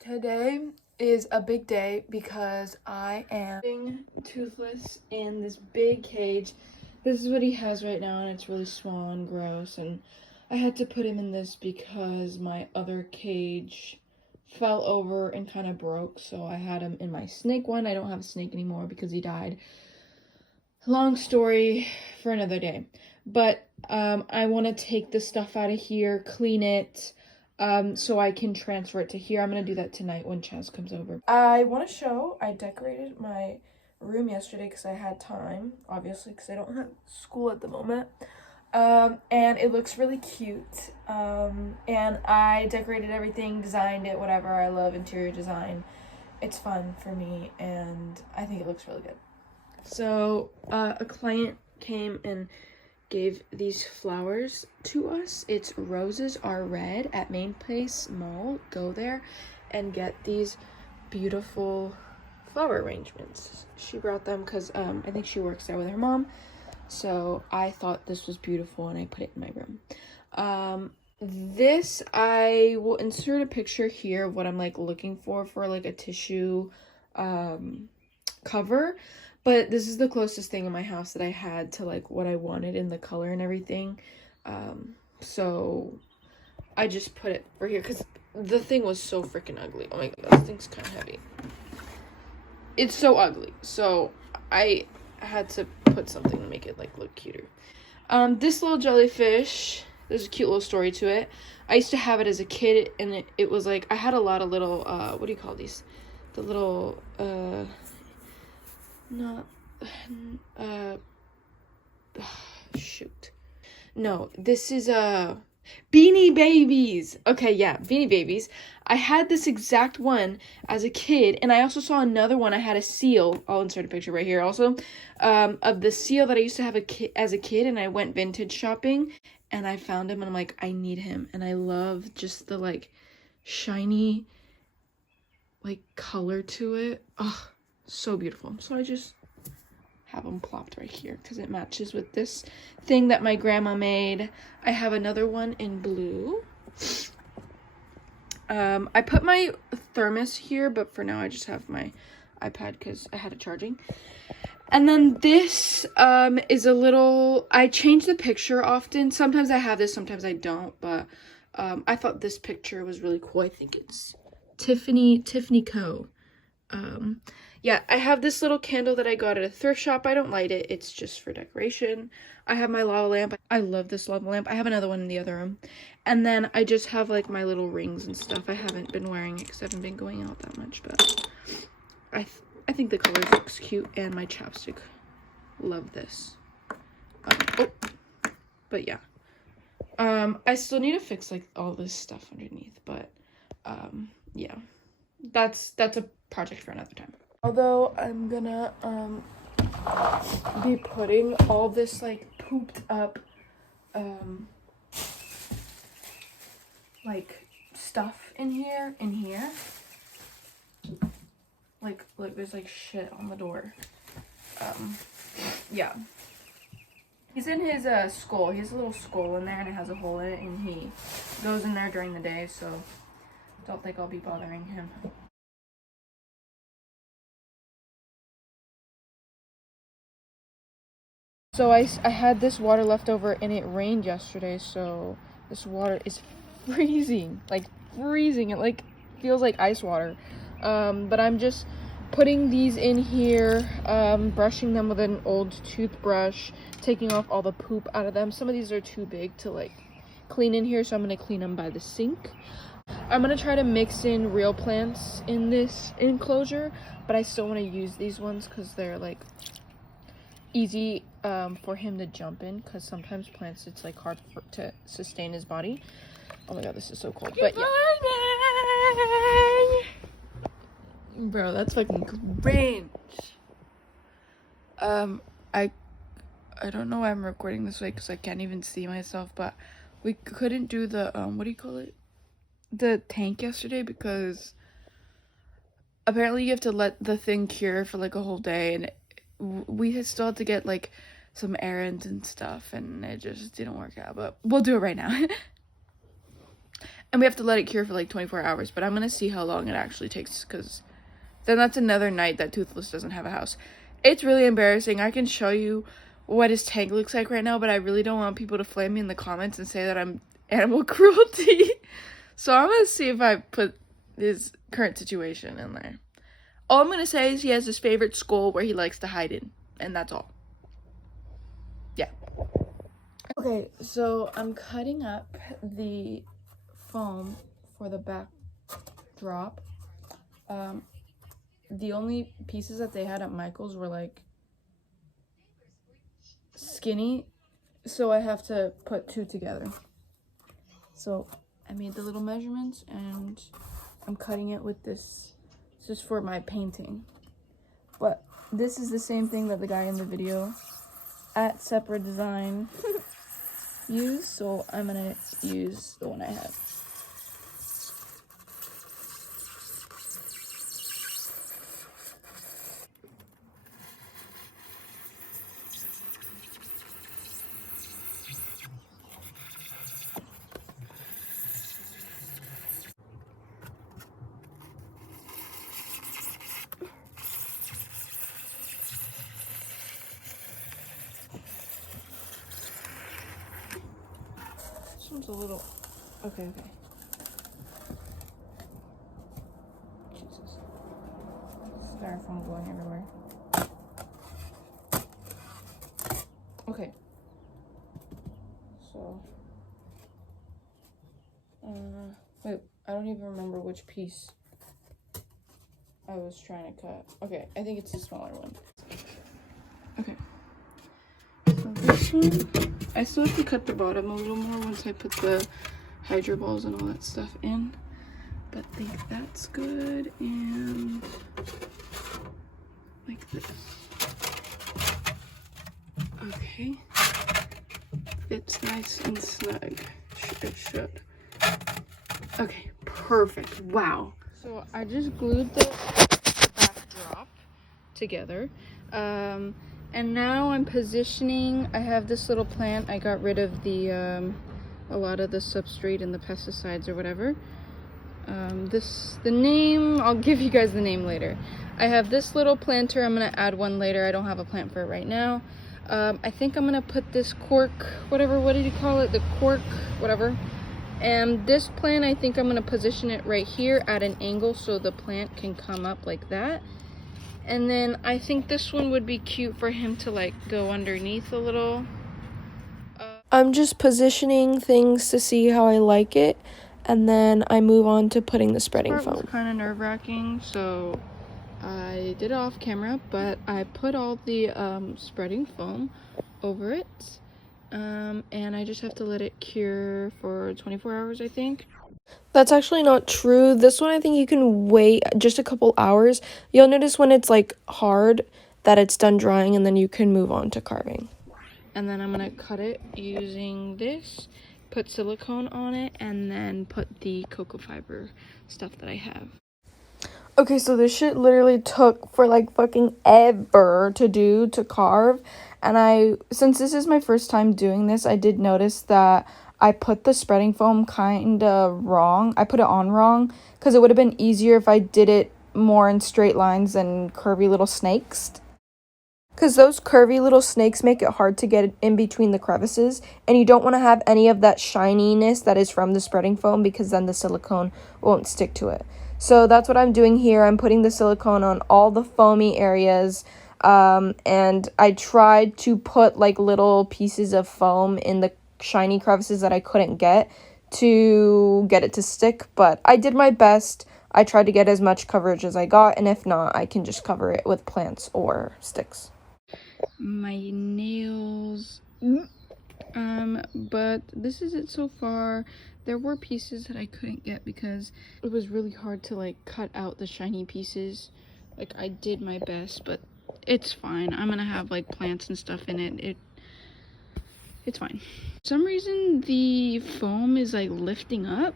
Today is a big day because I am being Toothless in this big cage. This is what he has right now, and it's really small and gross, and I had to put him in this because my other cage fell over and kind of broke, so I had him in my snake one. I don't have a snake anymore because he died. Long story for another day. But I want to take the stuff out of here, clean it, so I can transfer it to here. I'm going to do that tonight when Chaz comes over. I want to show, I decorated my room yesterday because I had time, obviously, because I don't have school at the moment. And it looks really cute. And I decorated everything, designed it, whatever. I love interior design. It's fun for me, and I think it looks really good. So, a client came and gave these flowers to us. It's Roses Are Red at Main Place Mall. Go there and get these beautiful flower arrangements. She brought them because I think she works there with her mom. So I thought this was beautiful and I put it in my room. This, I will insert a picture here of what I'm like looking for like a tissue cover. But this is the closest thing in my house that I had to like what I wanted in the color and everything. So I just put it right here because the thing was so freaking ugly. Oh my god, this thing's kind of heavy. It's so ugly. So I had to put something to make it like look cuter. This little jellyfish, there's a cute little story to it. I used to have it as a kid, and it was like I had a lot of little what do you call these? The little not shoot. No, this is Beanie Babies. Okay, yeah, Beanie Babies. I had this exact one as a kid, and I also saw another one. I had a seal. I'll insert a picture right here also of the seal that I used to have as a kid, and I went vintage shopping, and I found him, and I'm like, I need him, and I love just the like shiny like color to it. Oh, so beautiful. So I just have them plopped right here because it matches with this thing that my grandma made. I have another one in blue. I put my thermos here, but for now I just have my iPad because I had it charging. And then this is a little, I change the picture often. Sometimes I have this, sometimes I don't, but I thought this picture was really cool. I think it's Tiffany Co. Yeah, I have this little candle that I got at a thrift shop. I don't light it. It's just for decoration. I have my lava lamp. I love this lava lamp. I have another one in the other room. And then I just have like my little rings and stuff. I haven't been wearing it because I haven't been going out that much, but I think the color looks cute, and my chapstick. Love this. But yeah. I still need to fix like all this stuff underneath, but yeah. That's a project for another time. Although I'm gonna be putting all this like pooped up like stuff in here. Like there's like shit on the door. Yeah. He's in his skull. He has a little skull in there, and it has a hole in it, and he goes in there during the day, so don't think I'll be bothering him. So I had this water left over, and it rained yesterday, so this water is freezing. Like freezing. It like feels like ice water. But I'm just putting these in here, brushing them with an old toothbrush, taking off all the poop out of them. Some of these are too big to like clean in here, so I'm going to clean them by the sink. I'm going to try to mix in real plants in this enclosure, but I still want to use these ones because they're like easy for him to jump in, because sometimes plants, it's like hard to sustain his body. Oh my god, this is so cold. But yeah. Bro, that's fucking cringe. I don't know why I'm recording this way because I can't even see myself, but we couldn't do the what do you call it, the tank yesterday, because apparently you have to let the thing cure for like a whole day, and we still had to get like some errands and stuff, and it just didn't work out, but we'll do it right now. And we have to let it cure for like 24 hours, but I'm gonna see how long it actually takes, because then that's another night that Toothless doesn't have a house. It's really embarrassing. I can show you what his tank looks like right now, but I really don't want people to flame me in the comments and say that I'm animal cruelty. So I'm gonna see if I put his current situation in there. All I'm gonna say is he has his favorite skull where he likes to hide in, and that's all. Yeah. Okay, so I'm cutting up the foam for the backdrop. The only pieces that they had at Michael's were like skinny, so I have to put two together. So I made the little measurements and I'm cutting it with this. This is for my painting, but this is the same thing that the guy in the video at Separate Design used, so I'm gonna use the one I have. This one's a little... Okay. Jesus. Styrofoam going everywhere. Okay. So... wait, I don't even remember which piece I was trying to cut. Okay, I think it's the smaller one. Okay. So this one, I still have to cut the bottom a little more once I put the hydro balls and all that stuff in. But I think that's good, and like this. Okay. Fits nice and snug. It should. Okay, perfect. Wow. So I just glued the backdrop together. And now I'm positioning. I have this little plant. I got rid of the a lot of the substrate and the pesticides or whatever. The name, I'll give you guys the name later. I have this little planter. I'm gonna add one later. I don't have a plant for it right now. I think I'm gonna put this cork, whatever, what did you call it? The cork, whatever. And this plant, I think I'm gonna position it right here at an angle so the plant can come up like that. And then I think this one would be cute for him to like go underneath a little. I'm just positioning things to see how I like it, and then I move on to putting the spreading foam. It was kind of nerve-wracking, so I did it off camera, but I put all the spreading foam over it, and I just have to let it cure for 24 hours, I think. That's actually not true. This one, I think you can wait just a couple hours. You'll notice when it's like hard that it's done drying, and then you can move on to carving. And then I'm gonna cut it using this, put silicone on it, and then put the cocoa fiber stuff that I have. Okay, so this shit literally took for like fucking ever to carve. And since this is my first time doing this, I did notice that I put the spreading foam kind of wrong. I put it on wrong because it would have been easier if I did it more in straight lines than curvy little snakes. Because those curvy little snakes make it hard to get in between the crevices. And you don't want to have any of that shininess that is from the spreading foam, because then the silicone won't stick to it. So that's what I'm doing here. I'm putting the silicone on all the foamy areas. And I tried to put like little pieces of foam in the shiny crevices that I couldn't get to get it to stick, but I did my best. I tried to get as much coverage as I got, and if not, I can just cover it with plants or sticks. My nails, but this is it so far. There were pieces that I couldn't get because it was really hard to like cut out the shiny pieces. Like, I did my best, but it's fine. I'm gonna have like plants and stuff in it. It's fine. For some reason the foam is like lifting up,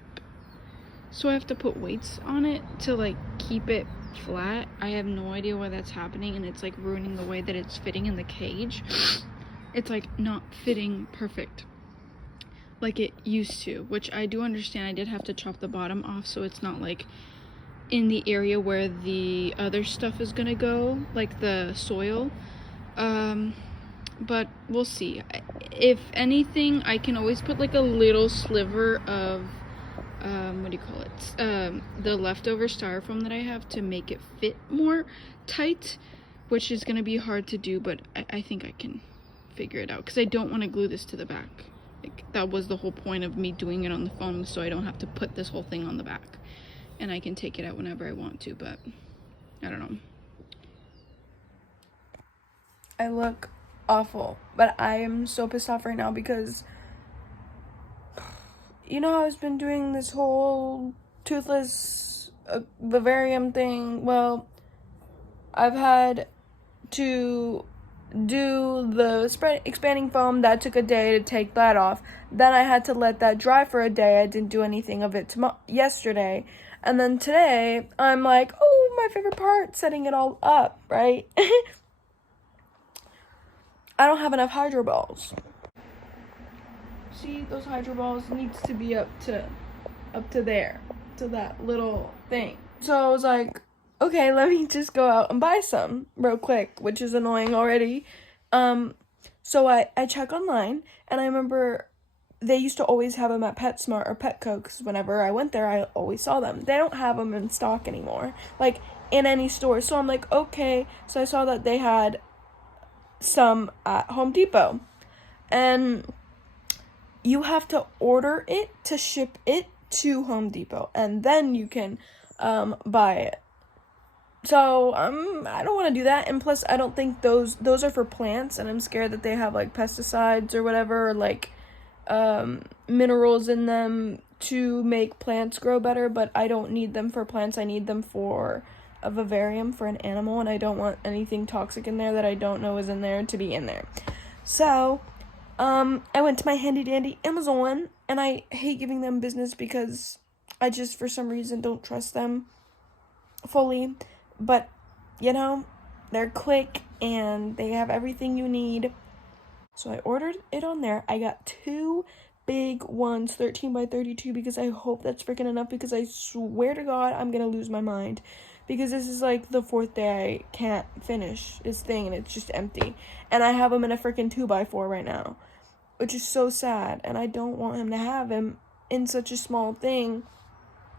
so I have to put weights on it to like keep it flat. I have no idea why that's happening, and it's like ruining the way that it's fitting in the cage. It's like not fitting perfect. like it used to, which I do understand. I did have to chop the bottom off so it's not like in the area where the other stuff is gonna go, like the soil. But we'll see. If anything, I can always put like a little sliver of what do you call it, the leftover styrofoam that I have to make it fit more tight, which is gonna be hard to do, but I think I can figure it out, because I don't want to glue this to the back. Like, that was the whole point of me doing it on the phone, so I don't have to put this whole thing on the back, and I can take it out whenever I want to. But I don't know. I look awful, but I am so pissed off right now because, you know, I've been doing this whole toothless vivarium thing. Well, I've had to do the expanding foam. That took a day to take that off. Then I had to let that dry for a day. I didn't do anything of it yesterday. And then today, I'm like, oh, my favorite part, setting it all up, right? I don't have enough hydro balls. See, those hydro balls needs to be up to there, to that little thing. So I was like, okay, let me just go out and buy some real quick, which is annoying already. So I check online, and I remember they used to always have them at PetSmart or Petco, because whenever I went there, I always saw them. They don't have them in stock anymore, like, in any store. So I'm like, okay. So I saw that they had some at Home Depot, and you have to order it to ship it to Home Depot, and then you can buy it. So I don't want to do that, and plus I don't think those are for plants, and I'm scared that they have like pesticides or whatever, or like minerals in them to make plants grow better. But I don't need them for plants. I need them for a vivarium, for an animal, and I don't want anything toxic in there that I don't know is in there to be in there. So I went to my handy dandy Amazon, and I hate giving them business because I just for some reason don't trust them fully. But, you know, they're quick and they have everything you need. So I ordered it on there. I got 2 big ones, 13 by 32, because I hope that's freaking enough, because I swear to God I'm gonna lose my mind. Because this is like the 4th day I can't finish this thing and it's just empty. And I have him in a freaking 2x4 right now, which is so sad. And I don't want him to have him in such a small thing,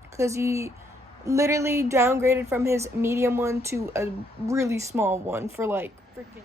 because he literally downgraded from his medium one to a really small one for like freaking.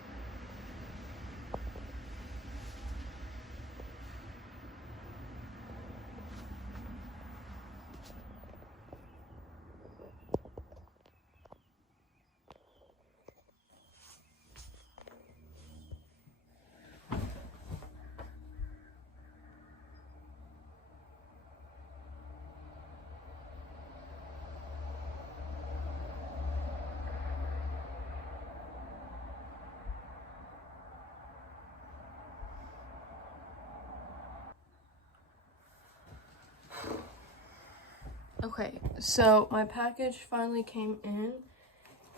Okay, so my package finally came in,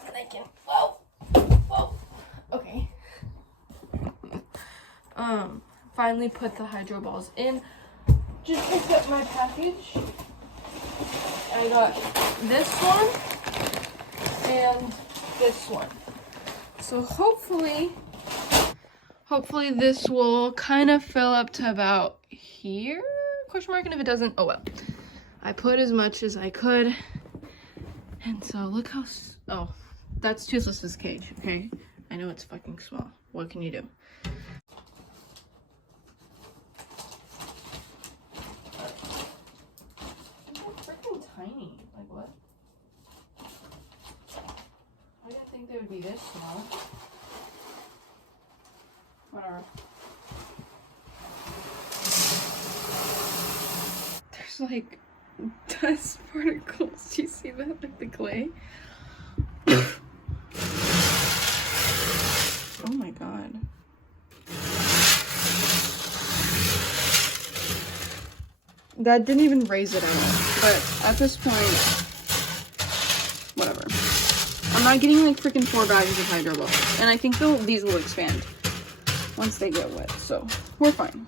and I can, whoa, okay. Finally put the hydro balls in. Just picked up my package. I got this one and this one. So hopefully this will kind of fill up to about here, question mark, and if it doesn't, oh well. I put as much as I could, and so look how, oh, that's Toothless's cage, okay? I know it's fucking small. What can you do? They're freaking tiny. Like, what? I didn't think they would be this small. Whatever. There's like dust particles. Do you see that? Like the clay? Oh my god. That didn't even raise it at all. But at this point, whatever. I'm not getting like freaking 4 bags of hydro balls. And I think these will expand once they get wet. So we're fine.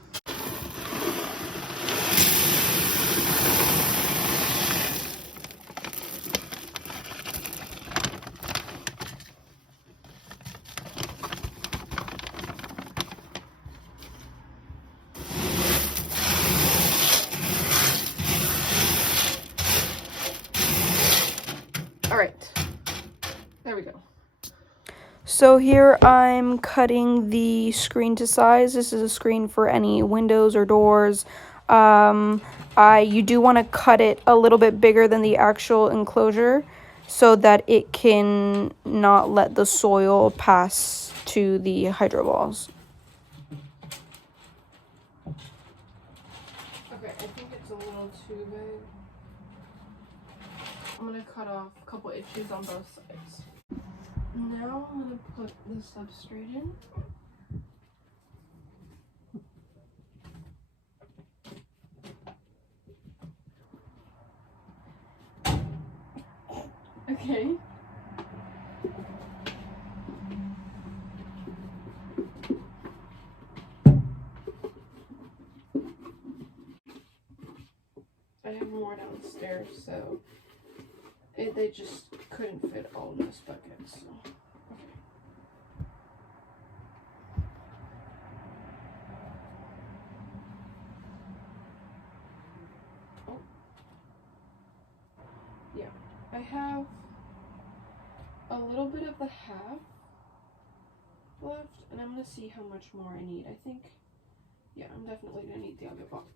All right, there we go. So here I'm cutting the screen to size. This is a screen for any windows or doors. You do want to cut it a little bit bigger than the actual enclosure so that it can not let the soil pass to the hydro balls. Okay, I think it's a little too big. I'm gonna cut off a couple inches on both sides. Now I'm gonna put the substrate in. Okay. I have more downstairs, so they just couldn't fit all in this bucket, so okay. Oh. Yeah, I have a little bit of the half left, and I'm gonna see how much more I need. I think, yeah, I'm definitely gonna need the other box.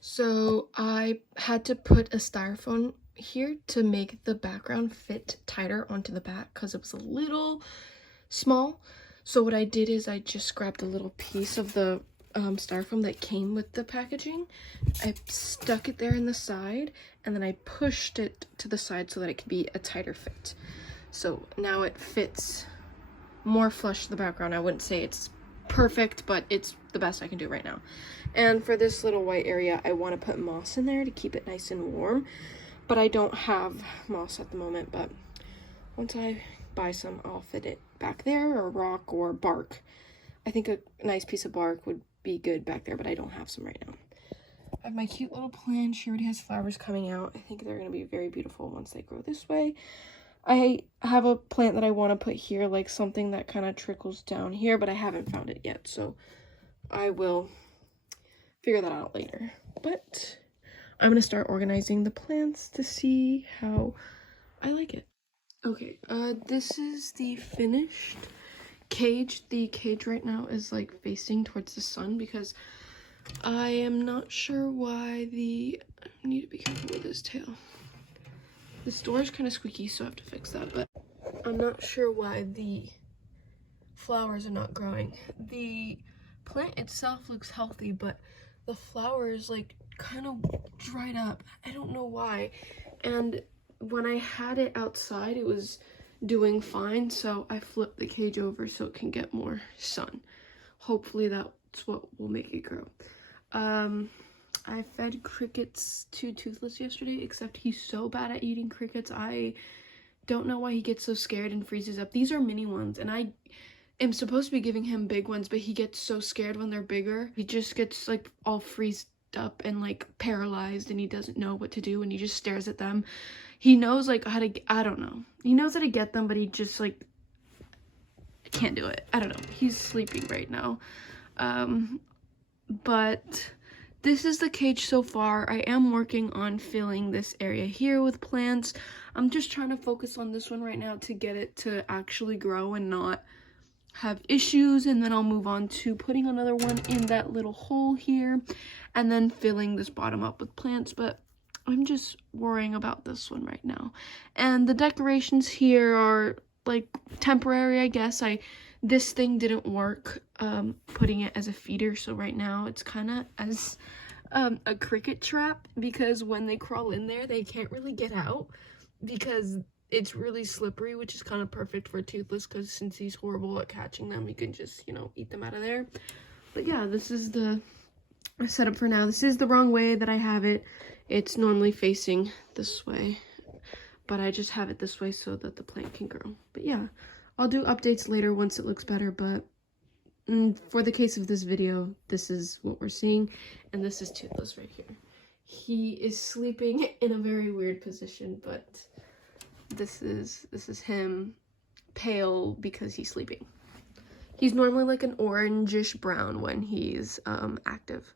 So I had to put a styrofoam here to make the background fit tighter onto the back because it was a little small. So what I did is I just grabbed a little piece of the styrofoam that came with the packaging. I stuck it there in the side, and then I pushed it to the side so that it could be a tighter fit. So now it fits more flush to the background. I wouldn't say it's perfect, but it's the best I can do right now. And for this little white area, I want to put moss in there to keep it nice and warm, but I don't have moss at the moment. But once I buy some, I'll fit it back there, or rock or bark. I think a nice piece of bark would be good back there, but I don't have some right now. I have my cute little plant. She already has flowers coming out. I think they're going to be very beautiful once they grow this way. I have a plant that I want to put here, like something that kind of trickles down here, but I haven't found it yet, so I will figure that out later. But I'm going to start organizing the plants to see how I like it. Okay, this is the finished cage. The cage right now is like facing towards the sun because I am not sure why I need to be careful with this tail. This door is kind of squeaky, so I have to fix that, but I'm not sure why the flowers are not growing. The plant itself looks healthy, but the flowers like kind of dried up. I don't know why. And when I had it outside, it was doing fine, so I flipped the cage over so it can get more sun. Hopefully that's what will make it grow. I fed crickets to Toothless yesterday, except he's so bad at eating crickets. I don't know why he gets so scared and freezes up. These are mini ones, and I am supposed to be giving him big ones, but he gets so scared when they're bigger. He just gets like all freezed up and like paralyzed, and he doesn't know what to do, and he just stares at them. He knows like how to, I don't know. He knows how to get them, but he just like can't do it. I don't know. He's sleeping right now. But this is the cage so far. I am working on filling this area here with plants. I'm just trying to focus on this one right now to get it to actually grow and not have issues, and then I'll move on to putting another one in that little hole here and then filling this bottom up with plants. But I'm just worrying about this one right now. And the decorations here are like temporary, I guess. This thing didn't work, putting it as a feeder, so right now it's kind of as a cricket trap, because when they crawl in there they can't really get out because it's really slippery, which is kind of perfect for Toothless because since he's horrible at catching them, you can just, you know, eat them out of there. But yeah, this is the setup for now. This is the wrong way that I have it. It's normally facing this way, but I just have it this way so that the plant can grow. But yeah, I'll do updates later once it looks better, but for the case of this video, this is what we're seeing, and this is Toothless right here. He is sleeping in a very weird position, but this is him pale because he's sleeping. He's normally like an orangish brown when he's active.